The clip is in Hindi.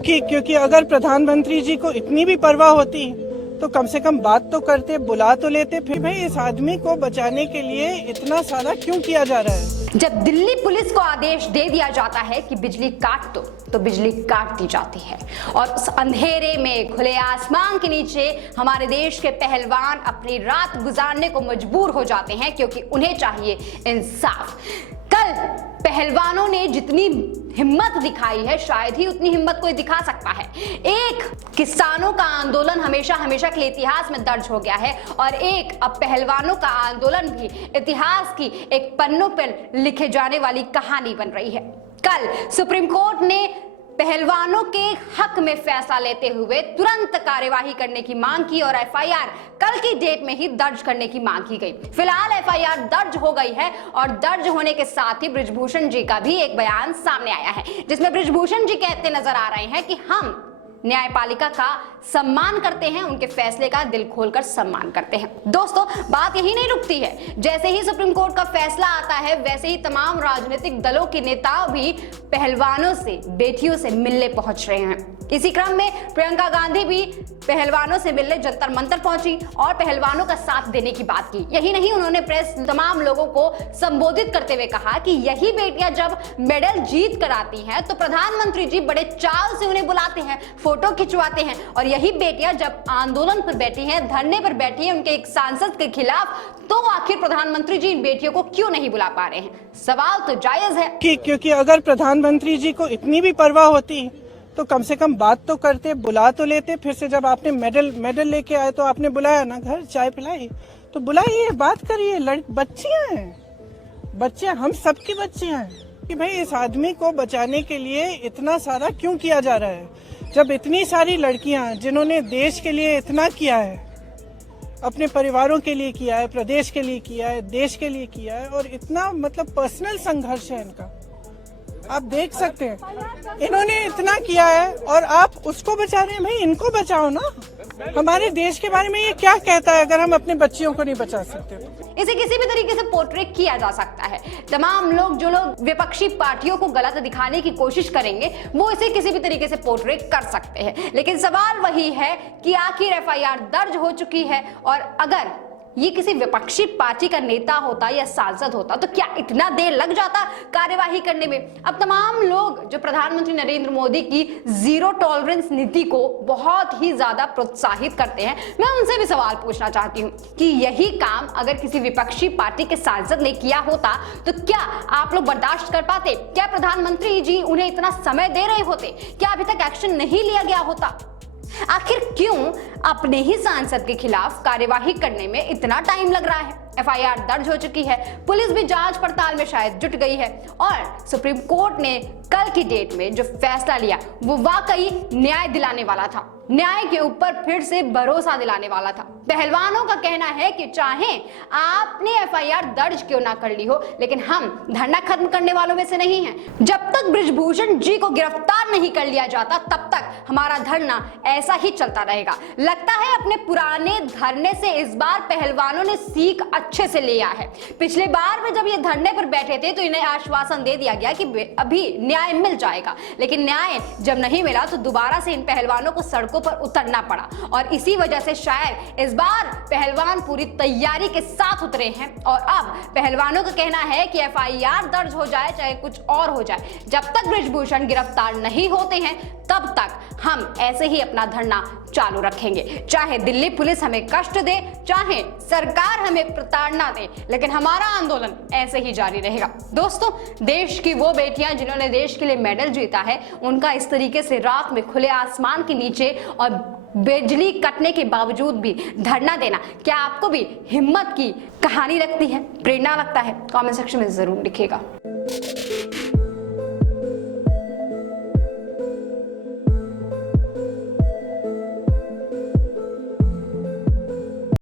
क्योंकि अगर प्रधानमंत्री जी को इतनी भी परवाह होती तो कम से कम बात तो करते, बुला तो लेते। फिर भाई इस आदमी को बचाने के लिए इतना सारा क्यों किया जा रहा है? जब दिल्ली पुलिस को आदेश दे दिया जाता है कि बिजली काट दो तो बिजली काट दी जाती है और उस अंधेरे में खुले आसमान के नीचे हमारे देश के पहलवान अपनी रात गुजारने को मजबूर हो जाते हैं क्योंकि उन्हें चाहिए इंसाफ। कल पहलवानों ने जितनी हिम्मत दिखाई है शायद ही उतनी हिम्मत कोई दिखा सकता है। एक किसानों का आंदोलन हमेशा हमेशा के लिए इतिहास में दर्ज हो गया है और एक अब पहलवानों का आंदोलन भी इतिहास की एक पन्नों पर लिखे जाने वाली कहानी बन रही है। कल सुप्रीम कोर्ट ने पहलवानों के हक में फैसला लेते हुए तुरंत कार्यवाही करने की मांग की और एफआईआर कल की डेट में ही दर्ज करने की मांग की गई। फिलहाल एफआईआर दर्ज हो गई है और दर्ज होने के साथ ही बृजभूषण जी का भी एक बयान सामने आया है जिसमें बृजभूषण जी कहते नजर आ रहे हैं कि हम न्यायपालिका का सम्मान करते हैं, उनके फैसले का दिल खोलकर सम्मान करते हैं। दोस्तों, बात यही नहीं रुकती है। जैसे ही सुप्रीम कोर्ट का फैसला आता है वैसे ही तमाम राजनीतिक दलों के नेता भी पहलवानों से, बेटियों से मिलने पहुंच रहे हैं। इसी क्रम में प्रियंका गांधी भी पहलवानों से मिलने जंतर मंतर पहुंची और पहलवानों का साथ देने की बात की। यही नहीं, उन्होंने प्रेस तमाम लोगों को संबोधित करते हुए कहा कि यही बेटियां जब मेडल जीत कर आती हैं तो प्रधानमंत्री जी बड़े चाव से उन्हें बुलाते हैं, फोटो खिंचवाते हैं और यही बेटियां जब आंदोलन पर बैठी हैं, धरने पर बैठी हैं उनके एक सांसद के खिलाफ, तो आखिर प्रधानमंत्री जी इन बेटियों को क्यों नहीं बुला पा रहे हैं? सवाल तो जायज है क्योंकि अगर प्रधानमंत्री जी को इतनी भी परवाह होती तो कम से कम बात तो करते, बुला तो लेते। फिर से जब आपने मेडल लेके आए तो आपने बुलाया ना, घर चाय पिलाई तो बुलाइए, बात करिए। बच्चियां हैं, बच्चे हम सबकी बच्चियां हैं कि भाई इस आदमी को बचाने के लिए इतना सारा क्यों किया जा रहा है? जब इतनी सारी लड़कियां जिन्होंने देश के लिए इतना किया है, अपने परिवारों के लिए किया है, प्रदेश के लिए किया है, देश के लिए किया है और इतना मतलब पर्सनल संघर्ष है इनका, आप देख सकते हैं। इन्होंने इतना किया है और आप उसको बचा रहे हैं। भाई इनको बचाओ ना। हमारे देश के बारे में ये क्या कहता है अगर हम अपने बच्चियों को नहीं बचा सकते तो? इसे किसी भी तरीके से पोर्ट्रेट किया जा सकता है। तमाम लोग जो लोग विपक्षी पार्टियों को गलत दिखाने की कोशिश करेंगे वो इसे किसी भी तरीके से पोर्ट्रेट कर सकते हैं, लेकिन सवाल वही है कि आखिर एफआईआर दर्ज हो चुकी है और अगर ये किसी विपक्षी पार्टी का नेता होता या सांसद होता तो क्या इतना देर लग जाता कार्यवाही करने में? अब तमाम लोग जो प्रधानमंत्री नरेंद्र मोदी की जीरो टॉलरेंस नीति को बहुत ही ज्यादा प्रोत्साहित करते हैं, मैं उनसे भी सवाल पूछना चाहती हूँ कि यही काम अगर किसी विपक्षी पार्टी के सांसद ने किया होता तो क्या आप लोग बर्दाश्त कर पाते? क्या प्रधानमंत्री जी उन्हें इतना समय दे रहे होते? क्या अभी तक एक्शन नहीं लिया गया होता? आखिर क्यों अपने ही सांसद के खिलाफ कार्यवाही करने में इतना टाइम लग रहा है? एफआईआर दर्ज हो चुकी है, पुलिस भी जांच पड़ताल में शायद जुट गई है और सुप्रीम कोर्ट ने कल की डेट में जो फैसला लिया वो वाकई न्याय दिलाने वाला था, न्याय के ऊपर फिर से भरोसा दिलाने वाला था। पहलवानों का कहना है कि चाहे आपने एफआईआर दर्ज क्यों ना कर ली हो, लेकिन हम धरना खत्म करने वालों में से नहीं हैं। जब तक बृजभूषण जी को गिरफ्तार नहीं कर लिया जाता तब तक हमारा धरना ऐसा ही चलता रहेगा। लगता है अपने पुराने धरने से इस बार पहलवानों ने सीख अच्छे से लिया है। पिछले बार में जब ये धरने पर बैठे थे तो इन्हें आश्वासन दे दिया गया कि अभी न्याय मिल जाएगा, लेकिन न्याय जब नहीं मिला तो दोबारा से इन पहलवानों को सड़कों पर उतरना पड़ा और इसी वजह से शायद इस बार पहलवान पूरी तैयारी के साथ उतरे हैं और अब पहलवानों का कहना है कि एफआईआर दर्ज हो जाए चाहे कुछ और हो जाए, जब तक बृजभूषण गिरफ्तार नहीं होते हैं तब तक हम ऐसे ही अपना धरना चालू रखेंगे। चाहे दिल्ली पुलिस हमें कष्ट दे, चाहे सरकार हमें प्रताड़ना दे, लेकिन हमारा आंदोलन ऐसे ही जारी रहेगा। दोस्तों, देश की वो बेटियां जिन्होंने देश के लिए मेडल जीता है, उनका इस तरीके से रात में खुले आसमान के नीचे और बिजली कटने के बावजूद भी धरना देना क्या आपको भी हिम्मत की कहानी लगती है, प्रेरणा लगता है? कमेंट सेक्शन में जरूर लिखिएगा।